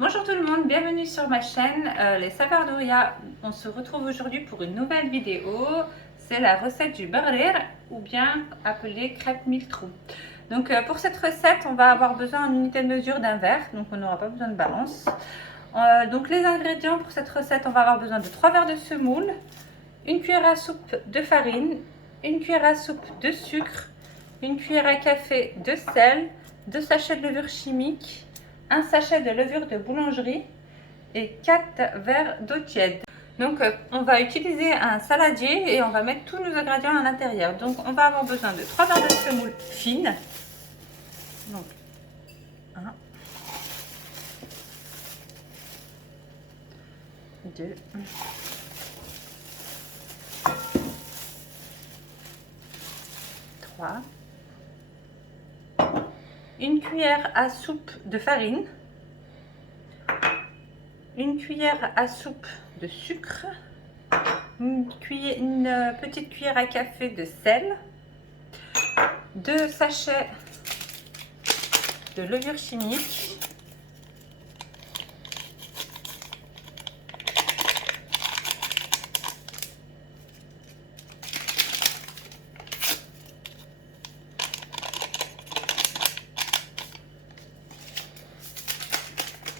Bonjour tout le monde, bienvenue sur ma chaîne Les Saveurs d'Ouria. On se retrouve aujourd'hui pour une nouvelle vidéo. C'est la recette du barrir ou bien appelée crêpe miltrou. Donc pour cette recette, on va avoir besoin en unité de mesure d'un verre, donc on n'aura pas besoin de balance. Donc les ingrédients pour cette recette, on va avoir besoin de 3 verres de semoule, une cuillère à soupe de farine, une cuillère à soupe de sucre, une cuillère à café de sel, 2 sachets de levure chimique, un sachet de levure de boulangerie et 4 verres d'eau tiède. Donc on va utiliser un saladier et on va mettre tous nos ingrédients à l'intérieur. Donc on va avoir besoin de 3 verres de semoule fine. Donc 1, 2, 3, une cuillère à soupe de farine, une cuillère à soupe de sucre, une petite cuillère à café de sel, 2 sachets de levure chimique,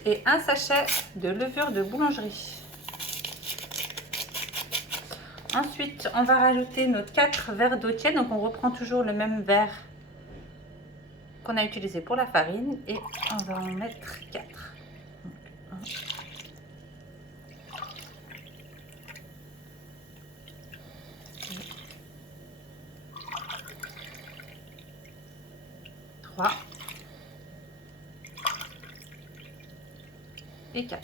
et un sachet de levure de boulangerie. Ensuite, on va rajouter nos 4 verres d'eau tiède. Donc, on reprend toujours le même verre qu'on a utilisé pour la farine et on va en mettre 4. Donc, 1, 2, 3 et 4.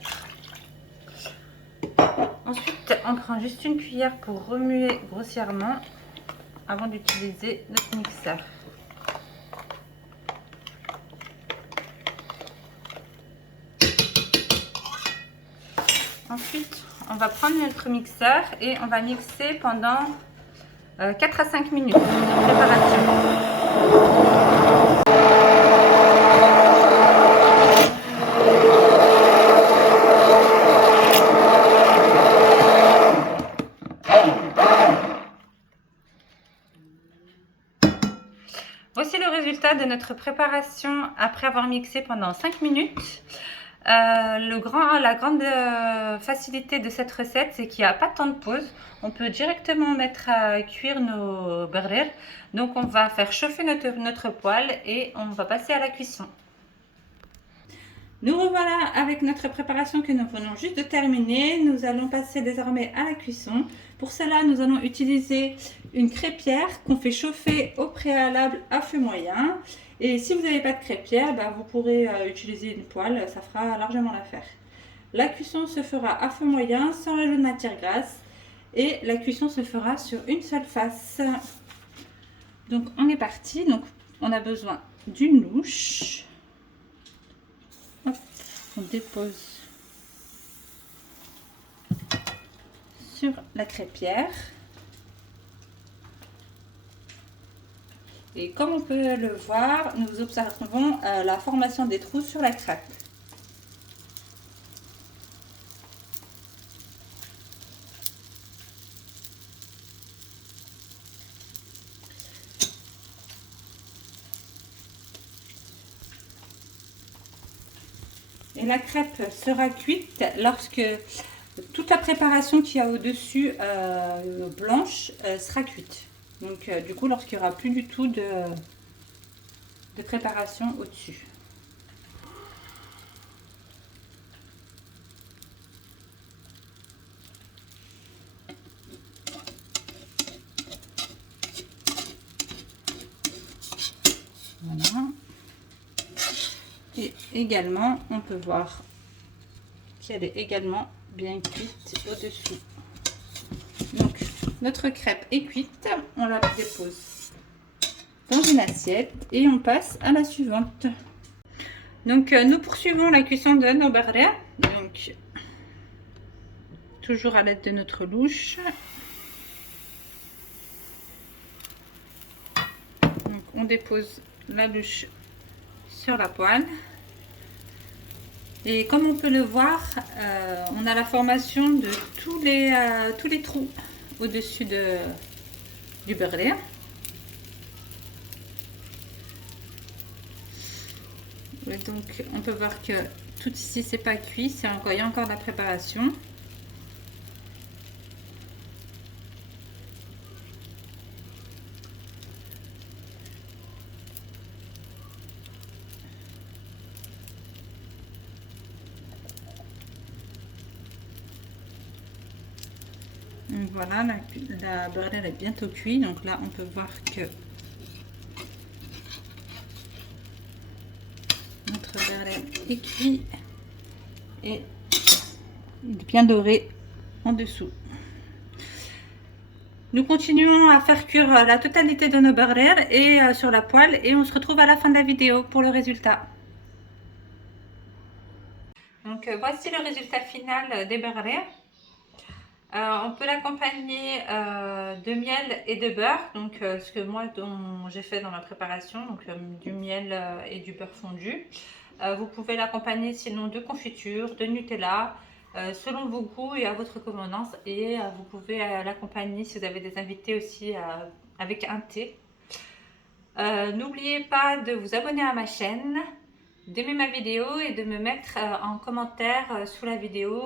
Ensuite, on prend juste une cuillère pour remuer grossièrement avant d'utiliser notre mixeur. Ensuite, on va prendre notre mixeur et on va mixer pendant 4 à 5 minutes de préparation. Voici le résultat de notre préparation après avoir mixé pendant 5 minutes. La grande facilité de cette recette, c'est qu'il n'y a pas tant de pause. On peut directement mettre à cuire nos barrir. Donc on va faire chauffer notre poêle et on va passer à la cuisson. Nous revoilà avec notre préparation que nous venons juste de terminer. Nous allons passer désormais à la cuisson. Pour cela, nous allons utiliser une crêpière qu'on fait chauffer au préalable à feu moyen. Et si vous n'avez pas de crêpière, vous pourrez utiliser une poêle, ça fera largement l'affaire. La cuisson se fera à feu moyen, sans l'ajout de matière grasse. Et la cuisson se fera sur une seule face. Donc on est parti. Donc on a besoin d'une louche. Hop, on dépose sur la crêpière. Et comme on peut le voir, nous observons la formation des trous sur la crêpe. Et la crêpe sera cuite lorsque toute la préparation qu'il y a au-dessus blanche sera cuite. Donc du coup, lorsqu'il n'y aura plus du tout de préparation au-dessus. Voilà. Et également, on peut voir qu'elle est également bien cuite au-dessus. Donc, notre crêpe est cuite. On la dépose dans une assiette et on passe à la suivante. Donc, nous poursuivons la cuisson de nos barrir. Donc, toujours à l'aide de notre louche. Donc, on dépose la louche sur la poêle Et comme on peut le voir, on a la formation de tous les trous au-dessus du beurre. Et donc on peut voir que tout ici c'est pas cuit, il y a encore de la préparation. Donc voilà, la beurre est bientôt cuite. Donc là, on peut voir que notre beurre est cuit et bien doré en dessous. Nous continuons à faire cuire la totalité de nos beurres et sur la poêle et on se retrouve à la fin de la vidéo pour le résultat. Donc voici le résultat final des beurres. On peut l'accompagner de miel et de beurre, donc ce que moi j'ai fait dans ma préparation, donc du miel et du beurre fondu. Vous pouvez l'accompagner sinon de confiture, de Nutella, selon vos goûts et à votre convenance. Et vous pouvez l'accompagner si vous avez des invités aussi avec un thé. N'oubliez pas de vous abonner à ma chaîne, d'aimer ma vidéo et de me mettre en commentaire sous la vidéo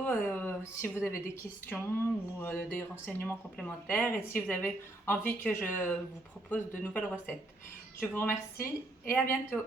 si vous avez des questions ou des renseignements complémentaires et si vous avez envie que je vous propose de nouvelles recettes. Je vous remercie et à bientôt.